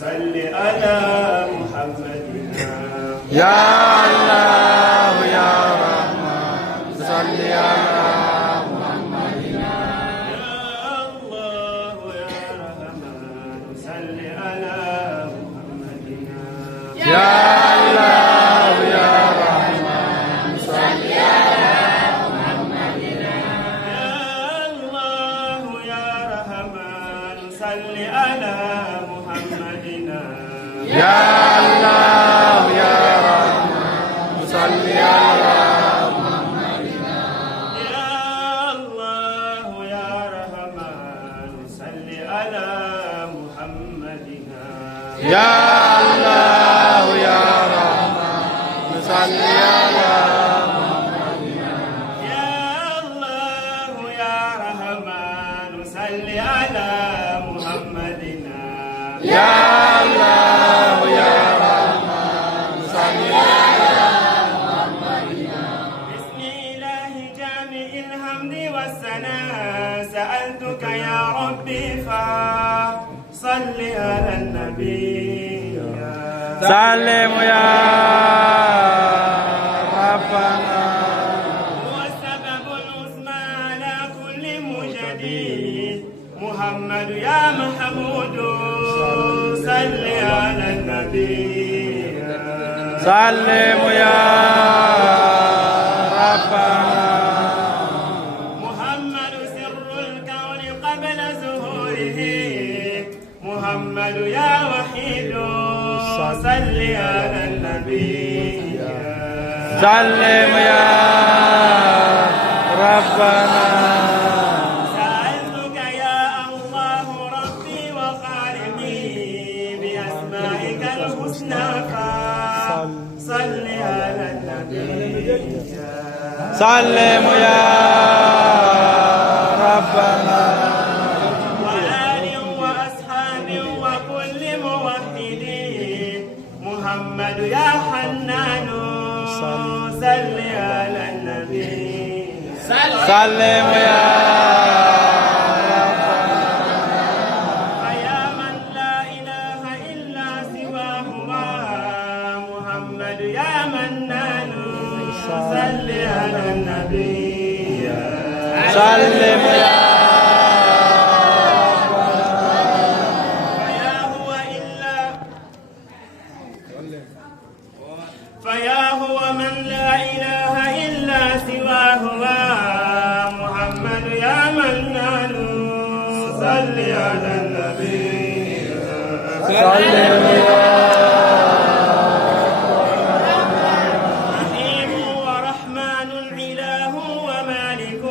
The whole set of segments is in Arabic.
صل على محمدنا يا الله يا رحمن صل على محمدنا يا الله يا رحمن صل على محمدنا يا الله يا رحمن صل على محمدنا يا الله يا رحمن صل على محمدنا يا الله يا رحمن صل على محمدنا يا الله يا رحمن صل على محمدنا يا الله يا رحمن صل على محمدنا يا الله يا رحمن صل على محمدنا يا الله يا رحمن صل على محمدنا بسم الله جامع الحمد والثناء سألتك يا ربي فصل على النبي سلم يا ربنا هو السبب العظمى على كل مجدد محمد يا محمود صل على النبي سلم يا ربنا محمد سر الكون قبل ظهوره محمد يا وحيد صل على النبي سلم يا ربنا سألتك يا الله ربي وخالقي بأسمائك الحسنى فصل على النبي سلم يا ربنا وآل وأصحاب وكل موحد محمد يا حنان صل على النبي سلم يا ربنا فيا من لا إله إلا سواه محمد يا منان صل على النبي سلم يا فيا هو من لا إله إلا سواه محمد يا منان صل على النبي سلم يا رحيم ورحمن إله ومالك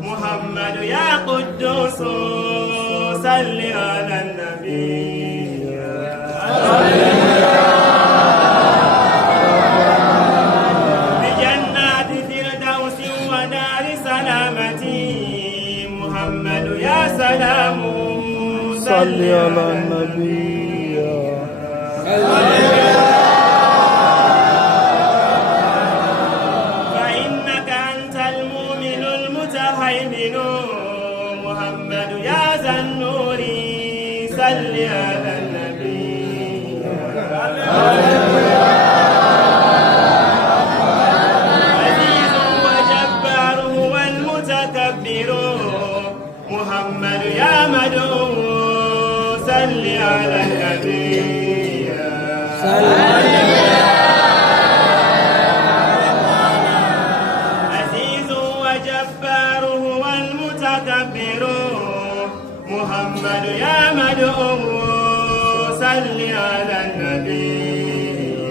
محمد يا قدوس صل على النبي بجنات فردوس ودار سلامتي محمد يا سلام صل على النبي فإنك أنت المؤمن المتهيمن محمد يا ذا النور صل على النبي عزيز وجبار هو المتكبر محمد يا مدعو صل على النبي عزيز وجبار هو المتكبر محمد يا مدعو صل على النبي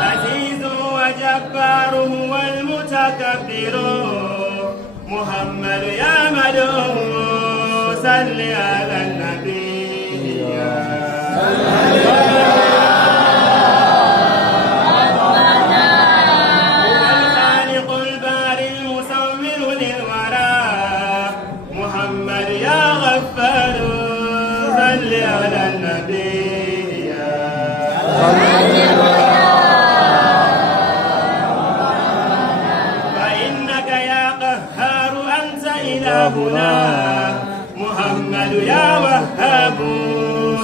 عزيز وجبار هو المتكبر محمد يا مدعو صل على النبي الخالق الباري المصور للورى محمد يا غفار صل على النبي فإنك يا قهار أنت إلهنا محمد يا وهاب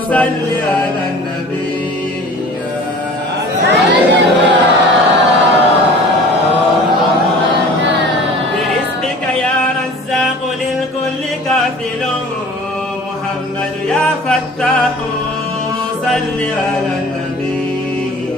صل على النبي برزقك يا رزاق للكل كافل محمد يا فتاح صل على النبي